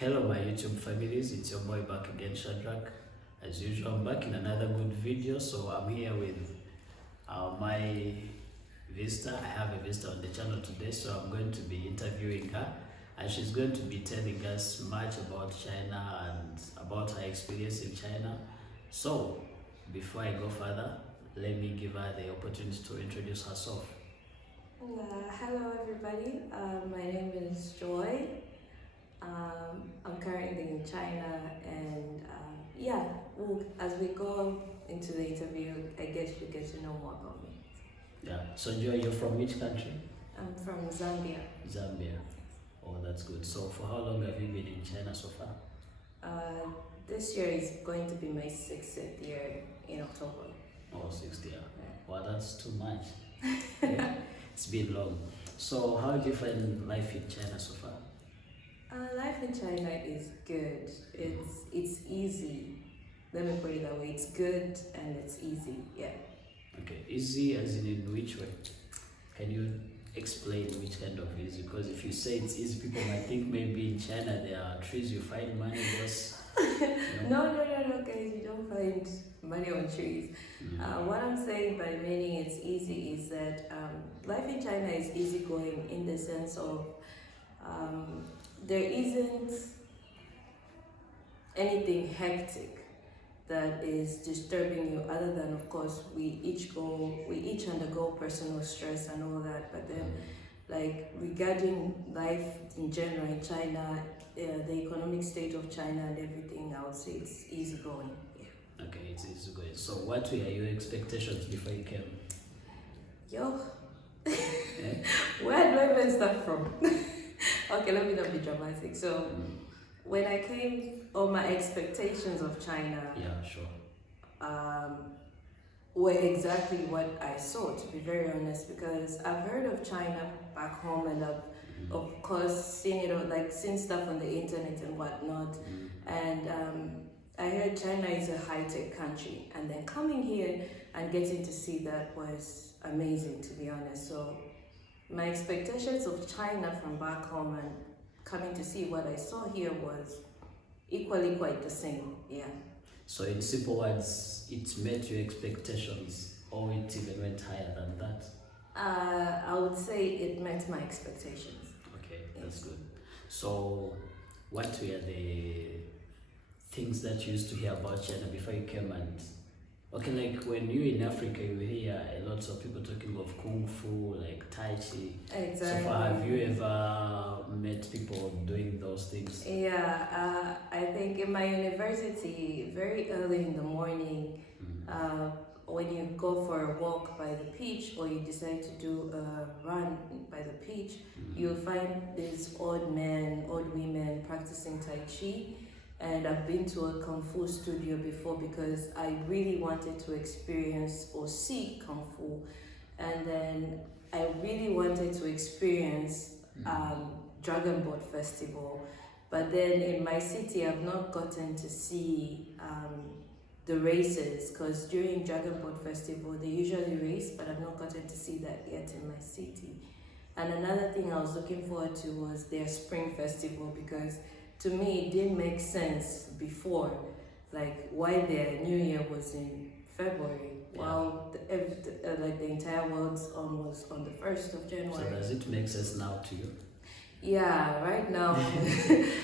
Hello my YouTube families, it's your boy back again, Shadrach. As usual, I'm back in another good video. So I'm here with my visitor. I have a visitor on the channel today, so I'm going to be interviewing her, and she's going to be telling us much about China and about her experience in China. So before I go further, let me give her the opportunity to introduce herself. Hello everybody, my name is Joy. I'm currently in China, and as we go into the interview, I guess you get to know more about me. Yeah. So Joy, you're from which country? I'm from Zambia. Zambia. Oh, that's good. So for how long have you been in China so far? This year is going to be my 60th year in October. Oh, 60 years. Well, that's too much. Yeah. It's been long. So how do you find life in China so far? Life in China is good. It's easy. Let me put it that way. It's good and it's easy. Yeah. Okay, easy as in which way? Can you explain which kind of easy? Because if you say it's easy, people might think maybe in China there are trees you find money just. No, guys, you don't find money on trees. What I'm saying by meaning it's easy is that life in China is easygoing in the sense of there isn't anything hectic that is disturbing you, other than, of course, we each undergo personal stress and all that. But then, like, regarding life in general in China, the economic state of China and everything, I would say it's easygoing. Yeah. Okay, it's easygoing. So what were your expectations before you came? Where do I even start from? Okay, let me not be dramatic. So, when I came, my expectations of China, were exactly what I saw, to be very honest, because I've heard of China back home, and I've, of course, seen stuff on the internet and whatnot, and I heard China is a high-tech country, and then coming here and getting to see that was amazing, to be honest. So my expectations of China from back home and coming to see what I saw here was equally quite the same. Yeah. So in simple words, it met your expectations, or it even went higher than that? I would say it met my expectations. Okay, that's good. So what were the things that you used to hear about China before you came? And okay, like when you were in Africa, you hear a lot of people talking of Kung Fu, like Tai Chi. Exactly. So far, have you ever met people doing those things? Yeah, I think in my university, very early in the morning, when you go for a walk by the beach, or you decide to do a run by the beach, you'll find these old men, old women practicing Tai Chi. And I've been to a Kung Fu studio before because I really wanted to experience or see Kung Fu. And then I really wanted to experience Dragon Boat Festival. But then in my city, I've not gotten to see the races, because during Dragon Boat Festival, they usually race, but I've not gotten to see that yet in my city. And another thing I was looking forward to was their Spring Festival, because to me, it didn't make sense before, like why their New Year was in February, while the entire world's was on the 1st of January. So does it make sense now to you? Yeah, right now.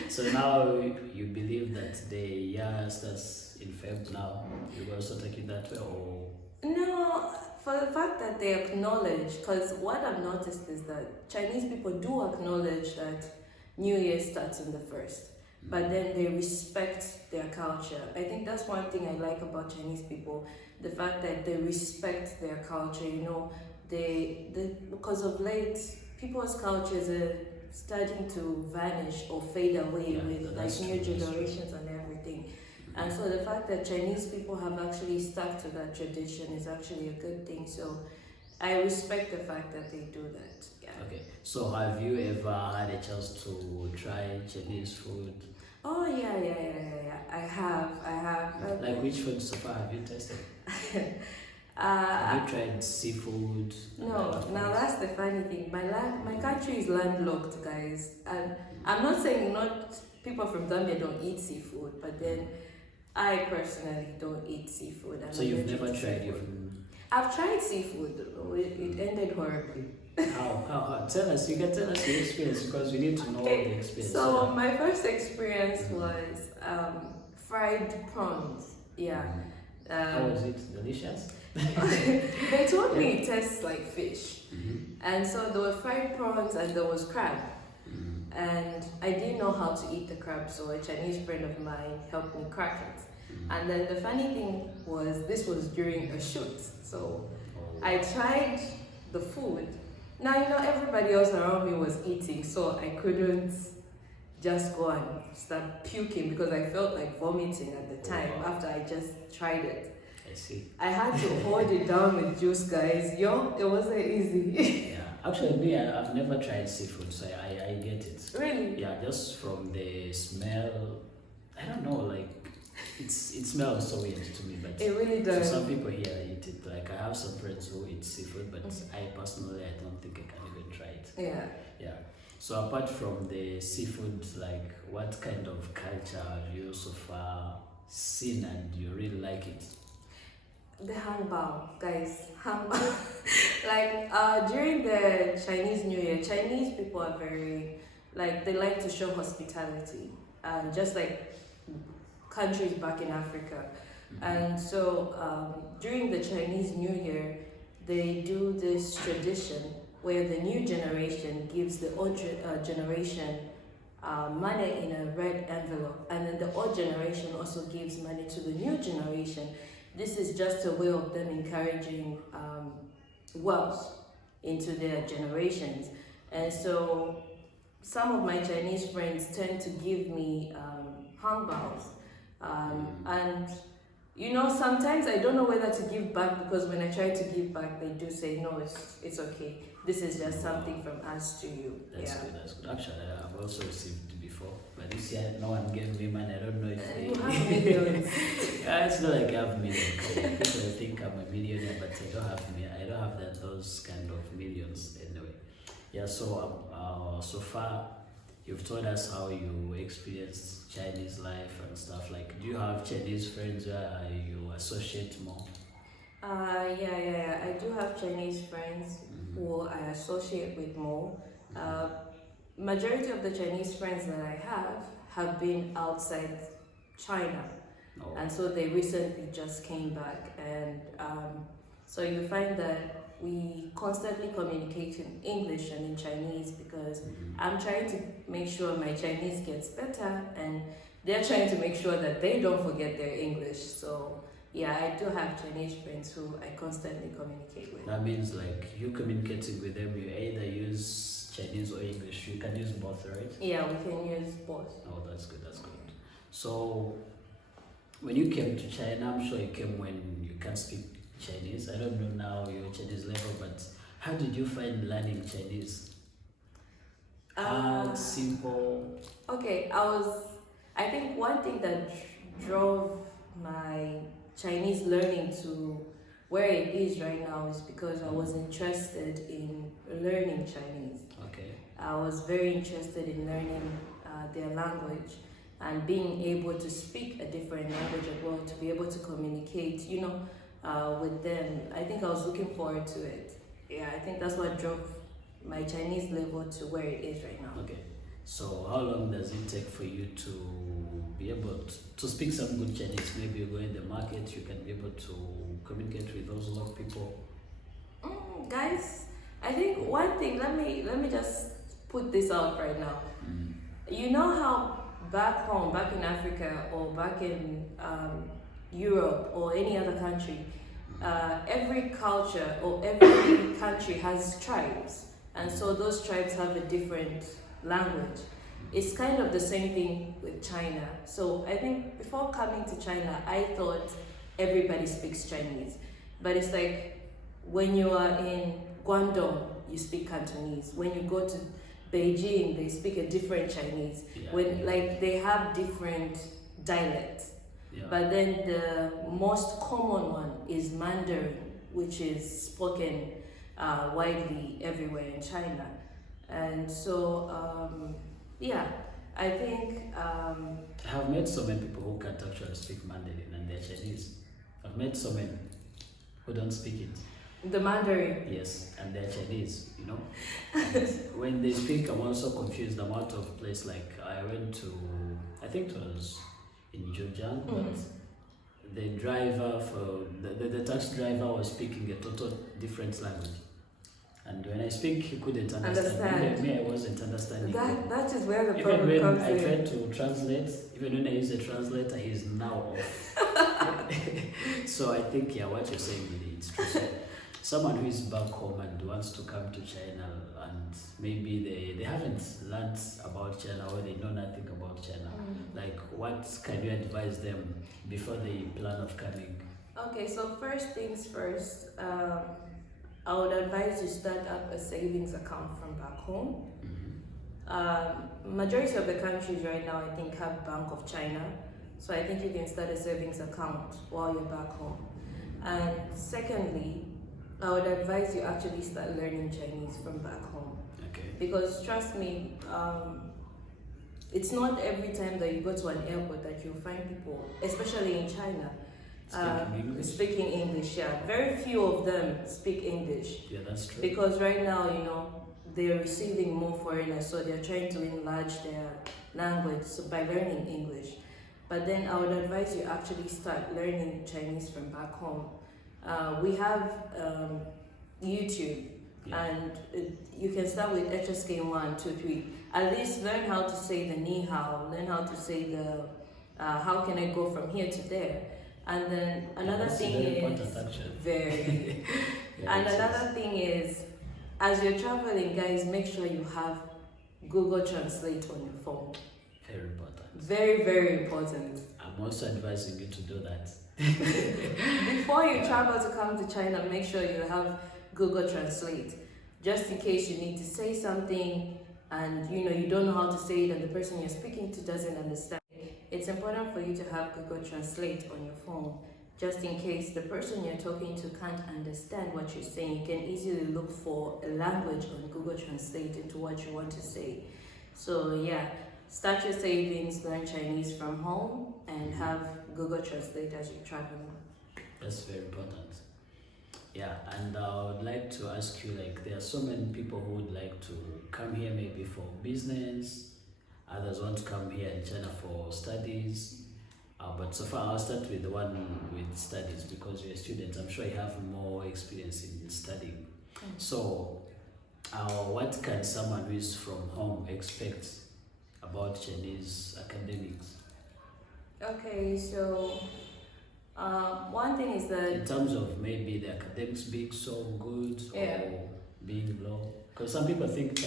So now you believe that the year starts in Feb now, you also take it that way, or? No, for the fact that they acknowledge, because what I've noticed is that Chinese people do acknowledge that New Year starts on the 1st, but then they respect their culture. I think that's one thing I like about Chinese people, the fact that they respect their culture. You know, because of late, people's cultures are starting to vanish or fade away with like new generations and everything. And so the fact that Chinese people have actually stuck to that tradition is actually a good thing. So I respect the fact that they do that. Yeah. Okay. So have you ever had a chance to try Chinese food? Oh yeah. I have. Like which food so far have you tasted? Have you tried seafood? No. Now that's the funny thing. My country is landlocked, guys, and I'm not saying not people from Gambia don't eat seafood, but then I personally don't eat seafood. So you've never tried your I've tried seafood. It ended horribly. How? Tell us. You can tell us your experience because we need to know the experience. So my first experience was fried prawns. Yeah. How was it? Delicious? They told me it tastes like fish. Mm-hmm. And so there were fried prawns and there was crab. Mm-hmm. And I didn't know how to eat the crab, so a Chinese friend of mine helped me crack it. And then the funny thing was, this was during a shoot. So I tried the food. Now, you know, everybody else around me was eating, so I couldn't just go and start puking because I felt like vomiting at the time after I just tried it. I see. I had to hold it down with juice, guys. Yo, it wasn't easy. Yeah, actually, me, I've never tried seafood, so I get it. Really? Yeah, just from the smell, I don't know, like it smells so weird to me, but It really for does. some people here eat it. Like I have some friends who eat seafood, but I personally I don't think I can even try it. Yeah. Yeah. So apart from the seafood, like what kind of culture have you so far seen and you really like it? The hangbao, guys, hangbao. Like during the Chinese New Year, Chinese people are very, like, they like to show hospitality, and just like countries back in Africa. And so during the Chinese New Year, they do this tradition where the new generation gives the old generation money in a red envelope, and then the old generation also gives money to the new generation. This is just a way of them encouraging wealth into their generations. And so some of my Chinese friends tend to give me hangbaos. And you know, sometimes I don't know whether to give back, because when I try to give back, they do say, no, it's okay. This is just something from us to you. That's Yeah. good, that's good. Actually, I've also received it before, but this year no one gave me money. I don't know if they... You have millions. Yeah, it's not like I have millions. People think I'm a millionaire, but I don't have those kind of millions anyway. Yeah, so so far you've told us how you experienced Chinese life and stuff. Like, do you have Chinese friends where you associate more? Yeah. I do have Chinese friends who I associate with more. Majority of the Chinese friends that I have been outside China. Oh. And so they recently just came back, and so you find that we constantly communicate in English and in Chinese, because I'm trying to make sure my Chinese gets better, and they're trying to make sure that they don't forget their English. So yeah, I do have Chinese friends who I constantly communicate with. That means like you communicating with them, you either use Chinese or English. You can use both, right? Yeah, we can use both. Oh, that's good, that's good. So when you came to China, I'm sure you came when you can't speak Chinese. I don't know now your Chinese level, but how did you find learning Chinese? Hard, simple? Okay, I think one thing that drove my Chinese learning to where it is right now is because I was interested in learning Chinese. Okay. I was very interested in learning their language and being able to speak a different language as well, to be able to communicate, you know, with them. I think I was looking forward to it. Yeah, I think that's what drove my Chinese level to where it is right now. Okay. So how long does it take for you to be able to speak some good Chinese? Maybe you go in the market, you can be able to communicate with those local people. Guys, I think one thing, let me just put this out right now. You know how back home, back in Africa or back in Europe or any other country, every culture or every country has tribes, and so those tribes have a different language. It's kind of the same thing with China. So I think before coming to China, I thought everybody speaks Chinese, but it's like when you are in Guangdong, you speak Cantonese. When you go to Beijing, they speak a different Chinese. Yeah. When like they have different dialects. Yeah. But then the most common one is Mandarin, which is spoken widely everywhere in China. And so, yeah, I think I have met so many people who can't actually speak Mandarin and they're Chinese. I've met so many who don't speak it. the Mandarin. Yes, and they're Chinese, you know. And when they speak, I'm also confused. I'm out of place. Like I went to, I think it was in Zhejiang, but the driver for the taxi driver was speaking a total different language. And when I speak, he couldn't understand. Me, I wasn't understanding. That is where the Even problem when comes I in. tried to translate, even when I use a translator, he's now off. So I think, yeah, what you're saying really, it's true. So someone who is back home and wants to come to China and maybe they haven't learned about China or they know nothing about China, like what can you advise them before they plan of coming? Okay, so first things first, I would advise you start up a savings account from back home. Majority of the countries right now, I think, have Bank of China. So I think you can start a savings account while you're back home. And secondly, I would advise you actually start learning Chinese from back home. Okay. Because trust me, it's not every time that you go to an airport that you'll find people, especially in China, speaking English. Yeah, very few of them speak English. Yeah, that's true. Because right now, you know, they're receiving more foreigners, so they're trying to enlarge their language by learning English. But then I would advise you actually start learning Chinese from back home. We have YouTube, and you can start with HSK 1, 2, 3. At least learn how to say the ni hao, learn how to say the how can I go from here to there. And then another thing is very and another thing is, as you're traveling, guys, make sure you have Google Translate on your phone. Very important. Very, very important. I'm also advising you to do that. Before you travel to come to China, make sure you have Google Translate, just in case you need to say something and you don't know how to say it and the person you're speaking to doesn't understand. It's important for you to have Google Translate on your phone, just in case the person you're talking to can't understand what you're saying. You can easily look for a language on Google Translate into what you want to say. So yeah, start your savings, learn Chinese from home, and have Google Translate as you travel. That's very important. Yeah, and I would like to ask you, like, there are so many people who would like to come here maybe for business, others want to come here in China for studies, but so far I'll start with the one with studies because you're a student. I'm sure you have more experience in studying. So what can someone who is from home expect about Chinese academics? Okay, so one thing is that in terms of maybe the academics being so good or being low, because some people think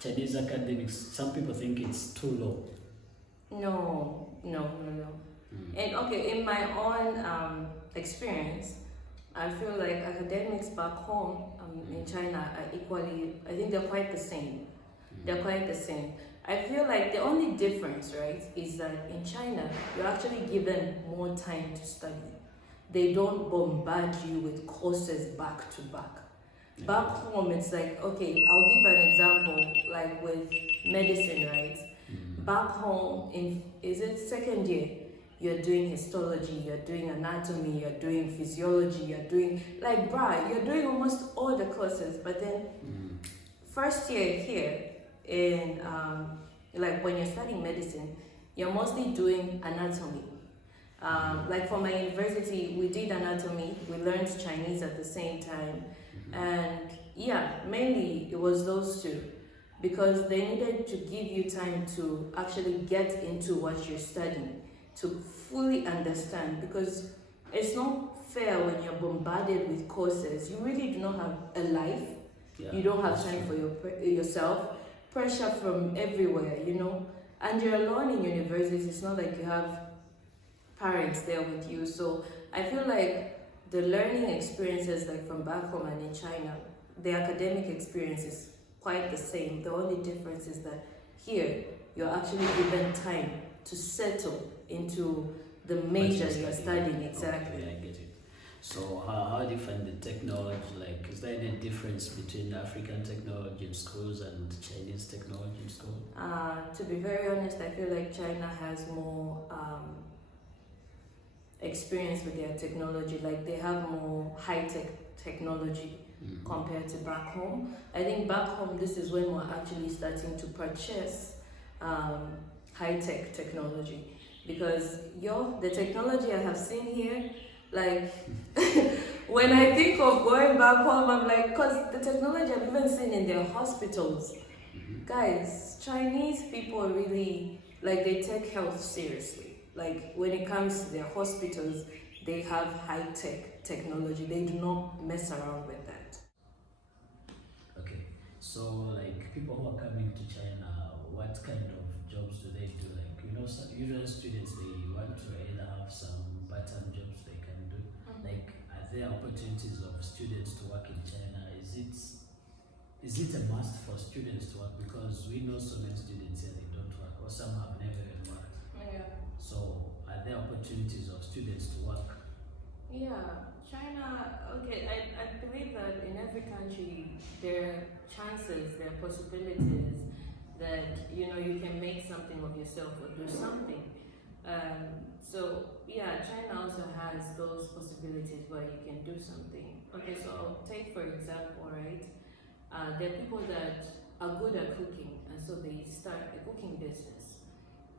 Chinese academics, some people think it's too low. No. And okay, in my own experience, I feel like academics back home in China are equally, I think they're quite the same. They're quite the same. I feel like the only difference, right, is that in China, you're actually given more time to study. They don't bombard you with courses back to back. Back home, it's like, okay, I'll give an example, like with medicine, right? Back home, is it second year? You're doing histology, you're doing anatomy, you're doing physiology, you're doing, like, you're doing almost all the courses, but then first year here, in like when you're studying medicine, you're mostly doing anatomy. Like for my university, we did anatomy, we learned Chinese at the same time, and yeah, mainly it was those two, because they needed to give you time to actually get into what you're studying, to fully understand, because it's not fair when you're bombarded with courses. You really do not have a life. You don't have time for yourself. Pressure from everywhere, and you're alone in university. It's not like you have parents there with you. So I feel like the learning experiences, like from back home and in China, the academic experience is quite the same. The only difference is that here you're actually given time to settle into the major you're studying. Exactly. Okay, I get it. So how do you find the technology? Like, is there any difference between African technology in schools and Chinese technology in school? To be very honest, I feel like China has more experience with their technology. Like they have more high-tech technology compared to back home. I think back home, this is when we're actually starting to purchase high-tech technology, because the technology I have seen here, like when I think of going back home, I'm like, because the technology I've even seen in their hospitals, guys, Chinese people really, like, they take health seriously. Like when it comes to their hospitals, they have high-tech technology. They do not mess around with that. Okay, so like people who are coming to China, what kind of jobs do they do? Like, usually students, they want to either have some part-time jobs they can do. Like, are there opportunities of students to work in China? Is it a must for students to work? Because we know so many students here, they don't work, or some have never even worked. Yeah. So are there opportunities of students to work? Yeah, China, okay, I believe that in every country there are chances, there are possibilities that, you can make something of yourself or do something. So, yeah, China also has those possibilities where you can do something. Okay, so I'll take for example, right? There are people that are good at cooking, and so they start a cooking business.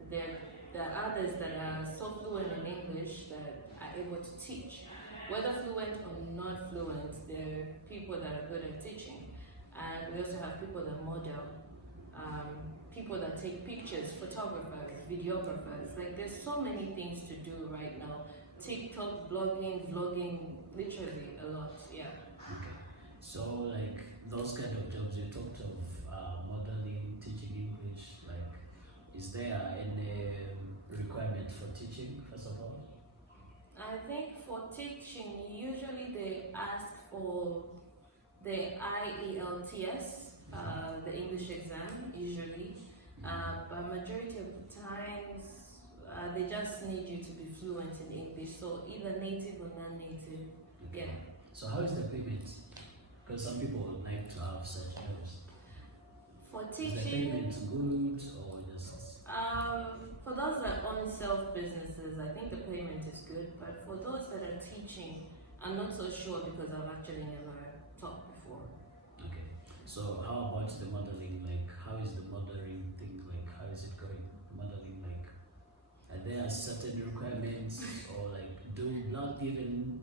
There are others that are so fluent in English that are able to teach. Whether fluent or not fluent, there are people that are good at teaching. And we also have people that model, people that take pictures, photographers, videographers. Like, there's so many things to do right now. TikTok, blogging, vlogging, literally a lot, yeah. Okay. So like those kind of jobs you talked of, modeling, teaching English, like, is there any requirement for teaching, first of all? I think for teaching, usually they ask for the IELTS, the English exam, usually. But majority of the times, they just need you to be fluent in English, so either native or non-native. Okay. Yeah. So how is the payment? Because some people would like to have such jobs. For Is the teaching, payment good or just? for those that own self-businesses, I think the payment is good, but for those that are teaching, I'm not so sure because I've actually never taught before. Okay. So how about the modeling? Like, how is the modeling thing? Like, how is it going? Modeling, like, are there certain requirements, or like, do not given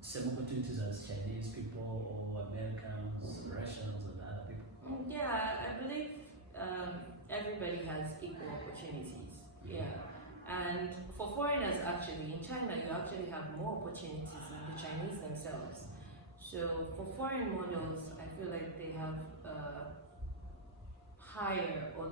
same opportunities as Chinese people or Americans, Russians, and other people? Yeah, I believe everybody has equal opportunities. Yeah. And for foreigners, actually, in China, you actually have more opportunities than the Chinese themselves. So for foreign models, I feel like they have higher, or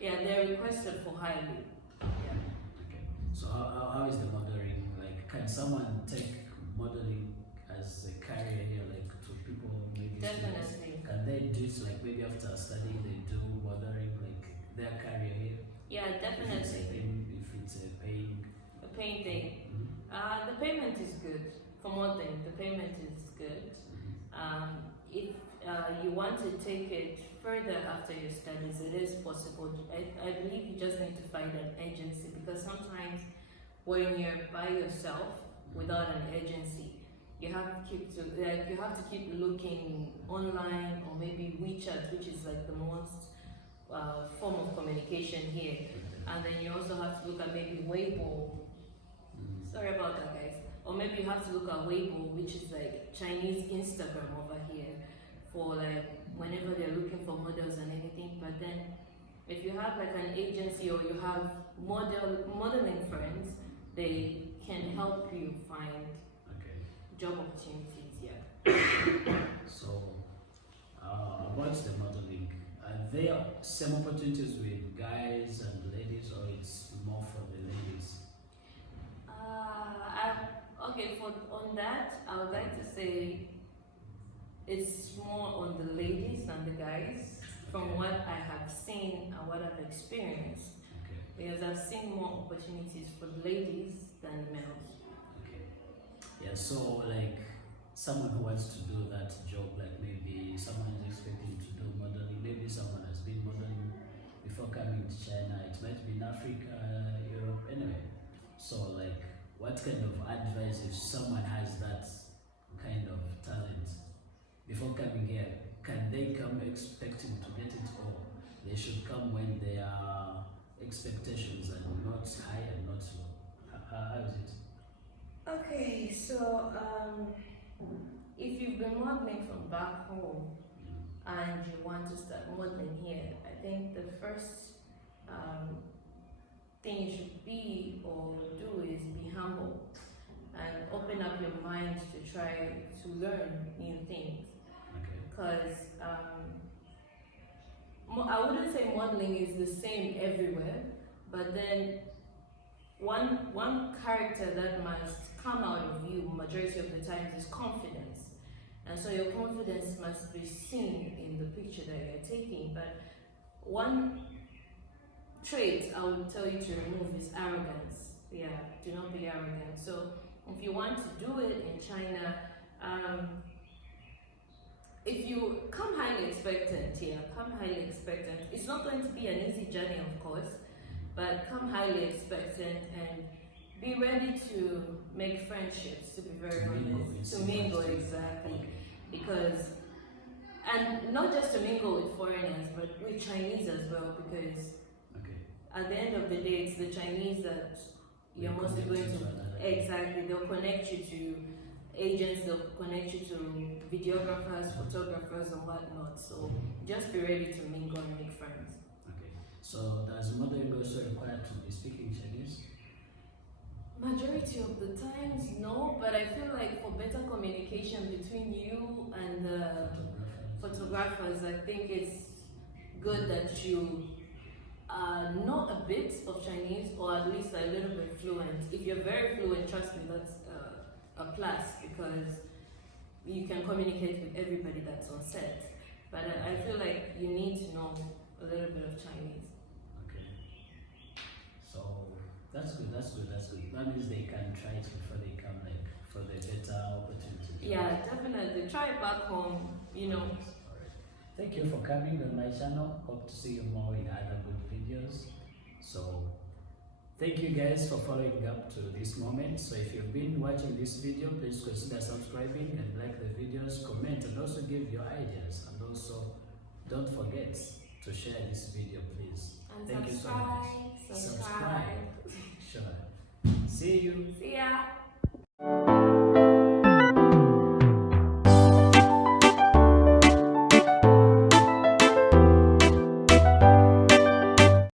they're requested for highly. Yeah. Okay. So how is the modeling? Like, can someone take modeling as a career here, like to people maybe students? Definitely. Can they do it, like maybe after studying they do modeling, like their career here? Yeah, definitely. If it's a paying. A paying thing. Mm-hmm. The payment is good. For one thing, the payment is good. If you want to take it further after your studies, it is possible. I believe you just need to find an agency, because sometimes when you're by yourself without an agency, you have to keep looking online, or maybe WeChat, which is like the most form of communication here. And then you also have to look at maybe Weibo. Sorry about that, guys. Or maybe you have to look at Weibo, which is like Chinese Instagram over here, for like whenever they're looking for models and anything. But then if you have like an agency, or you have modeling friends, they can help you find job opportunities. Yeah. So about the modeling, are there same opportunities with guys and ladies, or it's more for the ladies? Okay, on that, I would like to say it's more on the ladies than the guys, from what I have seen and what I've experienced. Okay. Because I've seen more opportunities for the ladies than the males. Okay. Yeah, so like someone who wants to do that job, like maybe someone is expecting to do modeling, maybe someone has been modeling before coming to China, it might be in Africa, Europe, anyway. So like what kind of advice if someone has that kind of talent before coming here, can they come expecting to get it, or they should come when their expectations are not high and not low? How is it? Okay, so if you've been modeling from back home and you want to start modeling here, I think the first thing you should be or do is be humble and open up your mind to try to learn new things. Okay. Because I wouldn't say modeling is the same everywhere, but then one character that must come out of you majority of the times is confidence. And so your confidence must be seen in the picture that you're taking. But one trait I would tell you to remove is arrogance. Yeah, do not be arrogant. So if you want to do it in China, if you come highly expectant here, come highly expectant. It's not going to be an easy journey, of course, but come highly expectant and be ready to make friendships, to be very honest. To mingle, exactly. Okay. Because, and not just to mingle with foreigners, but with Chinese as well, because Okay. at the end of the day, it's the Chinese that you're They mostly connect going you to, to another. exactly, they'll connect you to agents, they'll connect you to videographers, photographers and whatnot. So just be ready to mingle and make friends. Okay. So does modeling also require to be speaking Chinese? Majority of the times, no, but I feel like for better communication between you and the photographers, I think it's good that you know a bit of Chinese, or at least a little bit fluent. If you're very fluent, trust me, that's a plus, because you can communicate with everybody that's on set. But I feel like you need to know a little bit of Chinese. Okay. So that's good. That means they can try it before they come, like for the better opportunity. Yeah, definitely. Try it back home, you know. Alright. Thank you for coming on my channel. Hope to see you more in other good videos. So thank you guys for following up to this moment. So if you've been watching this video, please consider subscribing and like the videos, comment, and also give your ideas. And also don't forget to share this video, please. And Thank you so much. subscribe. Sure. See you. See ya.